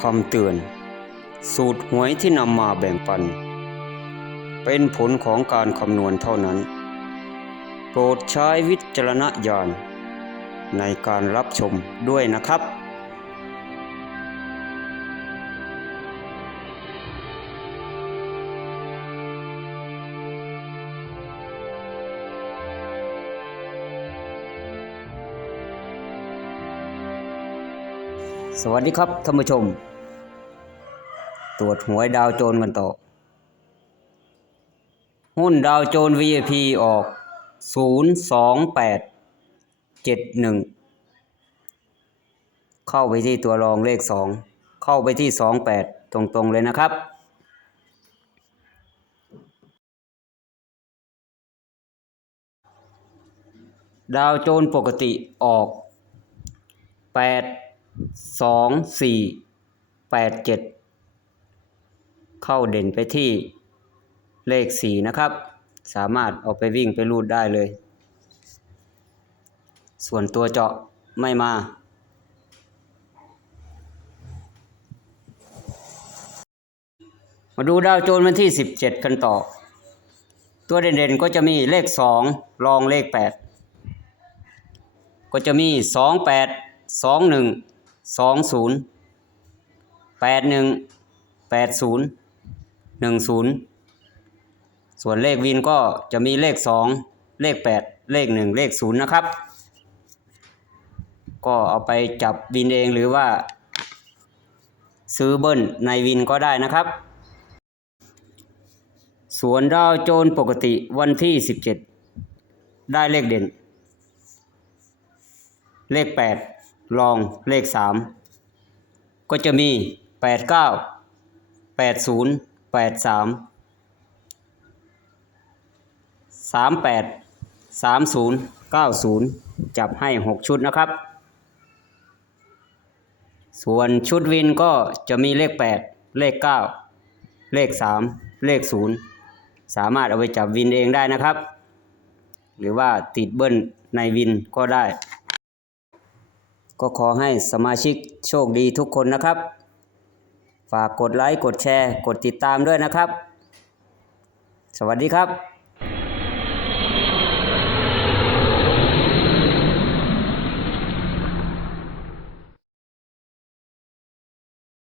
คำเตือน สูตรหวยที่นำมาแบ่งปัน เป็นผลของการคำนวณเท่านั้น โปรดใช้วิจารณญาณในการรับชมด้วยนะครับ สวัสดีครับท่านผู้ชม ตรวจหวยดาวโจนกันต่อ หุ้นดาวโจน VIP ออก 02871 เข้าไปที่ตัวรองเลข 2 เข้าไปที่ 28 ตรงๆเลยนะครับดาวโจนปกติออกแปด สองสี่แปดเจ็ดเข้าเด่นไปที่เลขสี่นะครับ สามารถเอาไปวิ่งไปรูดได้เลย ส่วนตัวเจาะไม่มามาดูดาวโจนส์วันที่สิบเจ็ดกันต่อ ตัวเด่นๆก็จะมีเลขสองรองเลขแปดก็จะมีสองแปด สองศูนย์แปดหนึ่งแปดศูนย์หนึ่งศูนย์ส่วนเลขวินก็จะมีเลขสองเลขแปดเลขหนึ่งเลขศูนย์นะครับ ก็เอาไปจับวินเองหรือว่า ซื้อเบิ้ลในวินก็ได้นะครับส่วนดาวโจรปกติวันที่สิบเจ็ดได้เลขเด่น เลขแปด ลองเลข 3 ก็จะมี 8 9 8 0 8 3 3 8 3 0 9 0 จับให้ 6 ชุดนะครับ ส่วนชุดวินก็จะมีเลข 8 เลข 9 เลข 3 เลข 0 สามารถเอาไปจับวินเองได้นะครับ หรือว่าติดเบิ้ลในวินก็ได้ ก็ขอให้สมาชิกโชคดีทุกคนนะครับ ฝากกดไลค์ กดแชร์ กดติดตามด้วยนะครับ สวัสดีครับ